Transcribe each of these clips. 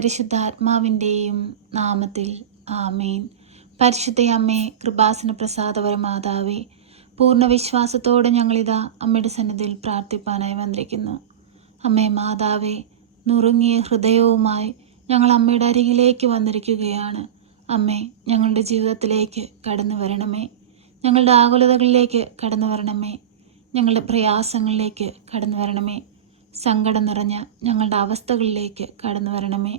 പരിശുദ്ധാത്മാവിൻ്റെയും നാമത്തിൽ ആമേൻ. പരിശുദ്ധ അമ്മേ, കൃപാസന പ്രസാദപരമാതാവേ, പൂർണ്ണ വിശ്വാസത്തോടെ ഞങ്ങളിതാ അമ്മയുടെ സന്നിധിയിൽ പ്രാർത്ഥിപ്പാനായി വന്നിരിക്കുന്നു. അമ്മേ മാതാവേ, നുറുങ്ങിയ ഹൃദയവുമായി ഞങ്ങൾ അമ്മയുടെ അരികിലേക്ക് വന്നിരിക്കുകയാണ്. അമ്മേ, ഞങ്ങളുടെ ജീവിതത്തിലേക്ക് കടന്നു വരണമേ. ഞങ്ങളുടെ ആകുലതകളിലേക്ക് കടന്നു വരണമേ. ഞങ്ങളുടെ പ്രയാസങ്ങളിലേക്ക് കടന്നു വരണമേ. സങ്കടം നിറഞ്ഞ ഞങ്ങളുടെ അവസ്ഥകളിലേക്ക് കടന്നു വരണമേ.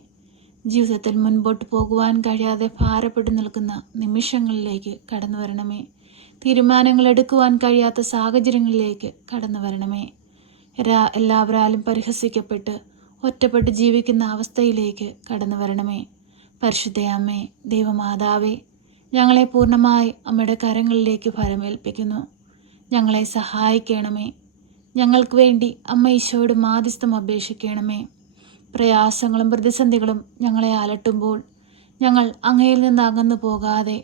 ജീവിതത്തിൽ മുൻപോട്ട് പോകുവാൻ കഴിയാതെ ഭാരപ്പെട്ടു നിൽക്കുന്ന നിമിഷങ്ങളിലേക്ക് കടന്നു വരണമേ. തീരുമാനങ്ങൾ എടുക്കുവാൻ കഴിയാത്ത സാഹചര്യങ്ങളിലേക്ക് കടന്നു വരണമേ. എല്ലാവരാലും പരിഹസിക്കപ്പെട്ട് ഒറ്റപ്പെട്ട് ജീവിക്കുന്ന അവസ്ഥയിലേക്ക് കടന്നു വരണമേ. പരിശുദ്ധ അമ്മേ, ദൈവമാതാവേ, ഞങ്ങളെ പൂർണ്ണമായി അമ്മയുടെ കരങ്ങളിലേക്ക് ഫലമേൽപ്പിക്കുന്നു. ഞങ്ങളെ സഹായിക്കണമേ. ഞങ്ങൾക്ക് വേണ്ടി അമ്മ ഈശോയോട് മാധ്യസ്ഥം അപേക്ഷിക്കണമേ. പ്രയാസങ്ങളും പ്രതിസന്ധികളും ഞങ്ങളെ അലട്ടുമ്പോൾ ഞങ്ങൾ അങ്ങയിൽ നിന്ന് അകന്നു പോകാതെ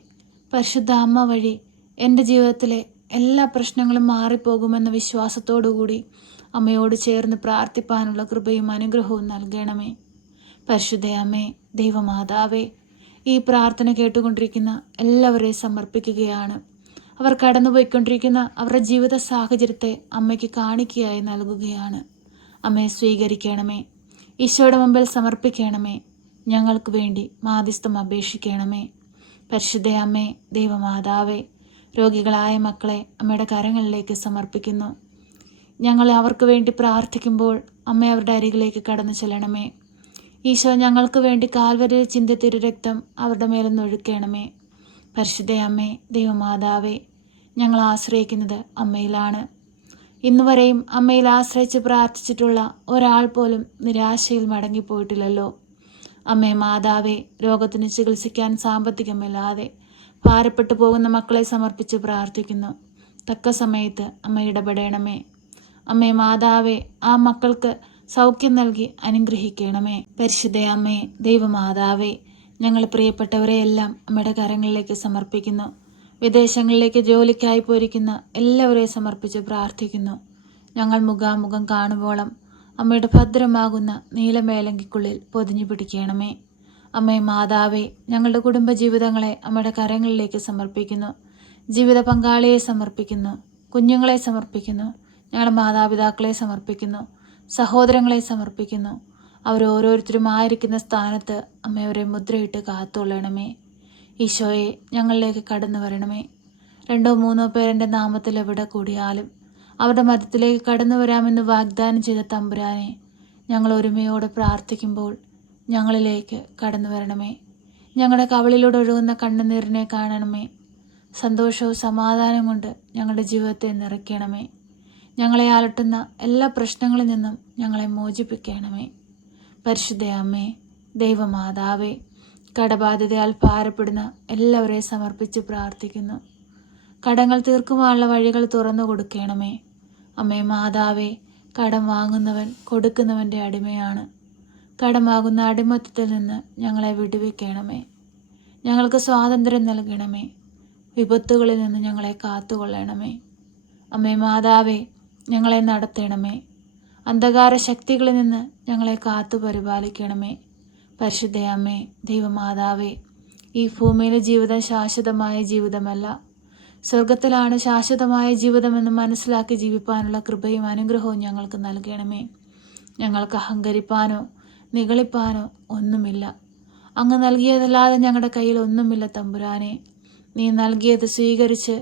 പരിശുദ്ധ അമ്മ വഴി എൻ്റെ ജീവിതത്തിലെ എല്ലാ പ്രശ്നങ്ങളും മാറിപ്പോകുമെന്ന വിശ്വാസത്തോടുകൂടി അമ്മയോട് ചേർന്ന് പ്രാർത്ഥിപ്പാനുള്ള കൃപയും അനുഗ്രഹവും നൽകണമേ. പരിശുദ്ധ അമ്മേ, ദൈവമാതാവേ, ഈ പ്രാർത്ഥന കേട്ടുകൊണ്ടിരിക്കുന്ന എല്ലാവരെയും സമർപ്പിക്കുകയാണ്. അവർ കടന്നുപോയിക്കൊണ്ടിരിക്കുന്ന അവരുടെ ജീവിത സാഹചര്യത്തെ അമ്മയ്ക്ക് കാണിക്കയായി നൽകുകയാണ്. അമ്മയെ സ്വീകരിക്കണമേ. ഈശോയുടെ മുമ്പിൽ സമർപ്പിക്കണമേ. ഞങ്ങൾക്ക് വേണ്ടി മാധ്യസ്ഥം അപേക്ഷിക്കണമേ. പരിശുദ്ധ അമ്മേ, ദൈവമാതാവേ, രോഗികളായ മക്കളെ അമ്മയുടെ കരങ്ങളിലേക്ക് സമർപ്പിക്കുന്നു. ഞങ്ങൾ അവർക്ക് വേണ്ടി പ്രാർത്ഥിക്കുമ്പോൾ അമ്മ അവരുടെ അരികിലേക്ക് കടന്നു ചെല്ലണമേ. ഈശോ ഞങ്ങൾക്ക് വേണ്ടി കാൽവരിയിൽ ചിന്തിയ തിരുരക്തം അവരുടെ മേലൊന്ന് ഒഴുക്കണമേ. പരിശുദ്ധ അമ്മേ, ദൈവമാതാവേ, ഞങ്ങൾ ആശ്രയിക്കുന്നത് അമ്മയിലാണ്. ഇന്നുവരെയും അമ്മയിൽ ആശ്രയിച്ച് പ്രാർത്ഥിച്ചിട്ടുള്ള ഒരാൾ പോലും നിരാശയിൽ മടങ്ങിപ്പോയിട്ടില്ലല്ലോ. അമ്മേ മാതാവേ, രോഗത്തിന് ചികിത്സിക്കാൻ സാമ്പത്തികമില്ലാതെ ഭാരപ്പെട്ടു പോകുന്ന മക്കളെ സമർപ്പിച്ച് പ്രാർത്ഥിക്കുന്നു. തക്ക സമയത്ത് അമ്മ ഇടപെടണമേ. അമ്മേ മാതാവേ, ആ മക്കൾക്ക് സൗഖ്യം നൽകി അനുഗ്രഹിക്കണമേ. പരിശുദ്ധ അമ്മേ, ദൈവമാതാവേ, ഞങ്ങൾ പ്രിയപ്പെട്ടവരെയെല്ലാം അമ്മയുടെ കരങ്ങളിലേക്ക് സമർപ്പിക്കുന്നു. വിദേശങ്ങളിലേക്ക് ജോലിക്കായി പോയിരിക്കുന്ന എല്ലാവരെയും സമർപ്പിച്ച് പ്രാർത്ഥിക്കുന്നു. ഞങ്ങൾ മുഖാമുഖം കാണുവോളം അമ്മയുടെ ഭദ്രമാകുന്ന നീലമേലങ്കിക്കുള്ളിൽ പൊതിഞ്ഞു പിടിക്കണമേ. അമ്മേ മാതാവേ, ഞങ്ങളുടെ കുടുംബജീവിതങ്ങളെ അമ്മയുടെ കരങ്ങളിലേക്ക് സമർപ്പിക്കുന്നു. ജീവിത പങ്കാളിയെ സമർപ്പിക്കുന്നു. കുഞ്ഞുങ്ങളെ സമർപ്പിക്കുന്നു. ഞങ്ങളുടെ മാതാപിതാക്കളെ സമർപ്പിക്കുന്നു. സഹോദരങ്ങളെ സമർപ്പിക്കുന്നു. അവരോരോരുത്തരും ആയിരിക്കുന്ന സ്ഥാനത്ത് അമ്മയവരെ മുദ്രയിട്ട് കാത്തുകൊള്ളണമേ. ഈശോയെ, ഞങ്ങളിലേക്ക് കടന്നു വരണമേ. 2-3 പേർ എൻ്റെ നാമത്തിൽ എവിടെ കൂടിയാലും അവരുടെ മധ്യത്തിലേക്ക് കടന്നു വരാമെന്ന് വാഗ്ദാനം ചെയ്ത തമ്പുരാനെ, ഞങ്ങൾ ഒരുമയോടെ പ്രാർത്ഥിക്കുമ്പോൾ ഞങ്ങളിലേക്ക് കടന്നു വരണമേ. ഞങ്ങളുടെ കവിളിലൂടെ ഒഴുകുന്ന കണ്ണുനീരിനെ കാണണമേ. സന്തോഷവും സമാധാനം കൊണ്ട് ഞങ്ങളുടെ ജീവിതത്തെ നിറയ്ക്കണമേ. ഞങ്ങളെ അലട്ടുന്ന എല്ലാ പ്രശ്നങ്ങളിൽ നിന്നും ഞങ്ങളെ മോചിപ്പിക്കണമേ. പരിശുദ്ധ അമ്മേ, ദൈവമാതാവേ, കടബാധ്യതയാൽ ഭാരപ്പെടുന്ന എല്ലാവരെയും സമർപ്പിച്ച് പ്രാർത്ഥിക്കുന്നു. കടങ്ങൾ തീർക്കുവാനുള്ള വഴികൾ തുറന്നു കൊടുക്കണമേ. അമ്മേ മാതാവേ, കടം വാങ്ങുന്നവൻ കൊടുക്കുന്നവൻ്റെ അടിമയാണ്. കടമാകുന്ന അടിമത്തത്തിൽ നിന്ന് ഞങ്ങളെ വിടുവിക്കണമേ. ഞങ്ങൾക്ക് സ്വാതന്ത്ര്യം നൽകണമേ. വിപത്തുകളിൽ നിന്ന് ഞങ്ങളെ കാത്തുകൊള്ളണമേ. അമ്മേ മാതാവേ, ഞങ്ങളെ നടത്തണമേ. അന്ധകാര ശക്തികളിൽ നിന്ന് ഞങ്ങളെ കാത്തു പരിപാലിക്കണമേ. പരിശുദ്ധ അമ്മേ, ദൈവമാതാവേ, ഈ ഭൂമിയിലെ ജീവിതം ശാശ്വതമായ ജീവിതമല്ല, സ്വർഗത്തിലാണ് ശാശ്വതമായ ജീവിതമെന്ന് മനസ്സിലാക്കി ജീവിപ്പാനുള്ള കൃപയും അനുഗ്രഹവും ഞങ്ങൾക്ക് നൽകണമേ. ഞങ്ങൾക്ക് അഹങ്കരിപ്പാനോ നിഗളിപ്പാനോ ഒന്നുമില്ല. അങ്ങ് നൽകിയതല്ലാതെ ഞങ്ങളുടെ കയ്യിൽ ഒന്നുമില്ല തമ്പുരാനെ. നീ നൽകിയത് സ്വീകരിച്ച്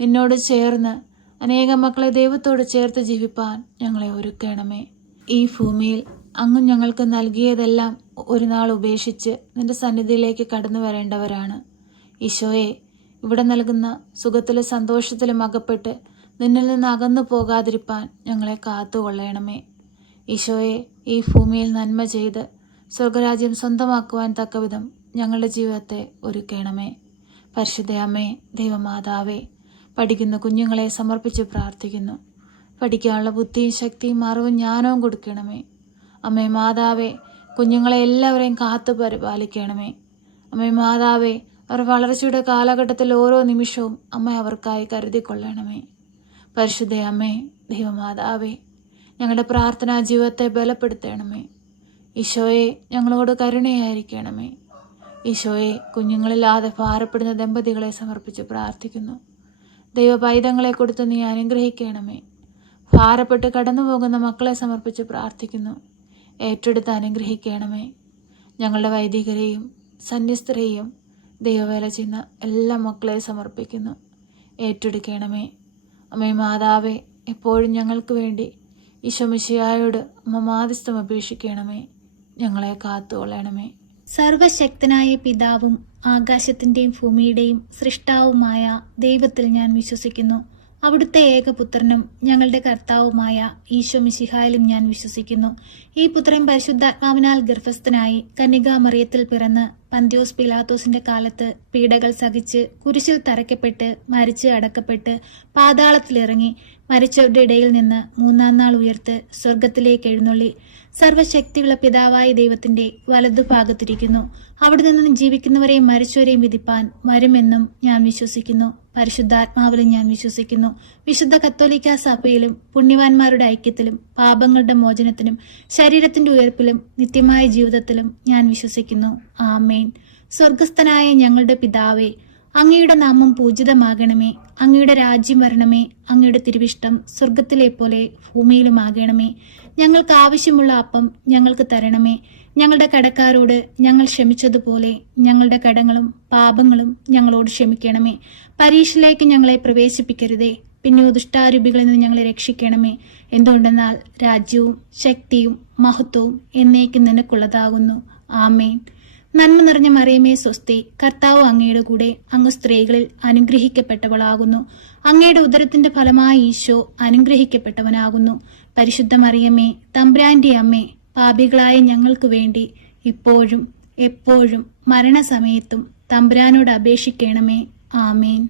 നിന്നോട് ചേർന്ന് അനേകം മക്കളെ ദൈവത്തോട് ചേർത്ത് ജീവിപ്പാൻ ഞങ്ങളെ ഒരുക്കണമേ. ഈ ഭൂമിയിൽ അങ്ങ് ഞങ്ങൾക്ക് നൽകിയതെല്ലാം ഒരു നാൾ ഉപേക്ഷിച്ച് നിന്റെ സന്നിധിയിലേക്ക് കടന്നു വരേണ്ടവരാണ്. ഈശോയെ, ഇവിടെ നൽകുന്ന സുഖത്തിലും സന്തോഷത്തിലും അകപ്പെട്ട് നിന്നിൽ നിന്ന് അകന്നു പോകാതിരിപ്പാൻ ഞങ്ങളെ കാത്തുകൊള്ളണമേ. ഈശോയെ, ഈ ഭൂമിയിൽ നന്മ ചെയ്ത് സ്വർഗരാജ്യം സ്വന്തമാക്കുവാൻ തക്കവിധം ഞങ്ങളുടെ ജീവിതത്തെ ഒരുക്കണമേ. പരിശുദ്ധ അമ്മേ, ദൈവമാതാവേ, പഠിക്കുന്ന കുഞ്ഞുങ്ങളെ സമർപ്പിച്ച് പ്രാർത്ഥിക്കുന്നു. പഠിക്കാനുള്ള ബുദ്ധിയും ശക്തിയും അറിവും ജ്ഞാനവും കൊടുക്കണമേ. അമ്മേ മാതാവേ, കുഞ്ഞുങ്ങളെ എല്ലാവരെയും കാത്തു പരിപാലിക്കണമേ. അമ്മേ മാതാവേ, അവർ വളർച്ചയുടെ കാലഘട്ടത്തിൽ ഓരോ നിമിഷവും അമ്മ അവർക്കായി കരുതിക്കൊള്ളണമേ. പരിശുദ്ധ അമ്മേ, ദൈവമാതാവേ, ഞങ്ങളുടെ പ്രാർത്ഥനാ ജീവിതത്തെ ബലപ്പെടുത്തണമേ. ഈശോയെ ഞങ്ങളോട് കരുണയായിരിക്കണമേ. ഈശോയെ കുഞ്ഞുങ്ങളില്ലാതെ ഭാരപ്പെടുന്ന ദമ്പതികളെ സമർപ്പിച്ച് പ്രാർത്ഥിക്കുന്നു. ദൈവ പൈതങ്ങളെ കൊടുത്ത് നീ അനുഗ്രഹിക്കണമേ. ഭാരപ്പെട്ട് കടന്നു പോകുന്ന മക്കളെ സമർപ്പിച്ച് പ്രാർത്ഥിക്കുന്നു. ഏറ്റെടുത്ത് അനുഗ്രഹിക്കണമേ. ഞങ്ങളുടെ വൈദികരെയും സന്യസ്തരെയും ദൈവവേല ചെയ്യുന്ന എല്ലാ മക്കളെ സമർപ്പിക്കുന്നു. ഏറ്റെടുക്കണമേ. അമ്മേ മാതാവേ, എപ്പോഴും ഞങ്ങൾക്ക് വേണ്ടി ഈശോ മിശിഹായോട് മാധ്യസ്ഥം അപേക്ഷിക്കണമേ. ഞങ്ങളെ കാത്തുകൊള്ളണമേ. സർവശക്തനായ പിതാവും ആകാശത്തിൻ്റെയും ഭൂമിയുടെയും സൃഷ്ടാവുമായ ദൈവത്തിൽ ഞാൻ വിശ്വസിക്കുന്നു. അവിടുത്തെ ഏകപുത്രനും ഞങ്ങളുടെ കർത്താവുമായ ഈശോ മിശിഹായിലും ഞാൻ വിശ്വസിക്കുന്നു. ഈ പുത്രൻ പരിശുദ്ധാത്മാവിനാൽ ഗർഭസ്ഥനായി കന്യകാമറിയത്തിൽ പിറന്ന് പന്ത്യോസ് പിലാത്തോസിന്റെ കാലത്ത് പീഡകൾ സഹിച്ച് കുരിശിൽ തറയ്ക്കപ്പെട്ട് മരിച്ച് അടക്കപ്പെട്ട് പാതാളത്തിലിറങ്ങി മരിച്ചവരുടെ ഇടയിൽ നിന്ന് മൂന്നാം നാൾ ഉയർത്ത് സ്വർഗത്തിലേക്ക് എഴുന്നള്ളി സർവശക്തിയുള്ള പിതാവായ ദൈവത്തിന്റെ വലതുഭാഗത്തിരിക്കുന്നു. അവിടെ നിന്ന് ജീവിക്കുന്നവരെയും മരിച്ചവരെയും വിധിപ്പാൻ വരുമെന്നും ഞാൻ വിശ്വസിക്കുന്നു. പരിശുദ്ധാത്മാവിലും ഞാൻ വിശ്വസിക്കുന്നു. വിശുദ്ധ കത്തോലിക്കാ സഭയിലും പുണ്യവാന്മാരുടെ ഐക്യത്തിലും പാപങ്ങളുടെ മോചനത്തിനും ശരീരത്തിന്റെ ഉയർപ്പിലും നിത്യമായ ജീവിതത്തിലും ഞാൻ വിശ്വസിക്കുന്നു. ആമേൻ. സ്വർഗസ്ഥനായ ഞങ്ങളുടെ പിതാവേ, അങ്ങയുടെ നാമം പൂജിതമാകണമേ. അങ്ങയുടെ രാജ്യം വരണമേ. അങ്ങയുടെ തിരുവിഷ്ടം സ്വർഗത്തിലെ പോലെ ഭൂമിയിലുമാകണമേ. ഞങ്ങൾക്ക് ആവശ്യമുള്ള അപ്പം ഞങ്ങൾക്ക് തരണമേ. ഞങ്ങളുടെ കടക്കാരോട് ഞങ്ങൾ ക്ഷമിച്ചതുപോലെ ഞങ്ങളുടെ കടങ്ങളും പാപങ്ങളും ഞങ്ങളോട് ക്ഷമിക്കണമേ. പരീക്ഷയിലേക്ക് ഞങ്ങളെ പ്രവേശിപ്പിക്കരുതേ, പിന്നെ ദുഷ്ടാരൂപികളിൽ നിന്ന് ഞങ്ങളെ രക്ഷിക്കണമേ. എന്തുകൊണ്ടെന്നാൽ രാജ്യവും ശക്തിയും മഹത്വവും എന്നേക്കും നിനക്കുള്ളതാകുന്നു. ആമേൻ. നന്മ നിറഞ്ഞ മറിയമേ സ്വസ്തി, കർത്താവ് അങ്ങയുടെ കൂടെ, അങ്ങ് സ്ത്രീകളിൽ അനുഗ്രഹിക്കപ്പെട്ടവളാകുന്നു. അങ്ങയുടെ ഉദരത്തിന്റെ ഫലമായ ഈശോ അനുഗ്രഹിക്കപ്പെട്ടവനാകുന്നു. പരിശുദ്ധ മറിയമേ, തമ്പുരാന്റെ അമ്മേ, പാപികളായ ഞങ്ങൾക്ക് വേണ്ടി ഇപ്പോഴും എപ്പോഴും മരണസമയത്തും തമ്പുരാനോട് അപേക്ഷിക്കണമേ. ആമേൻ.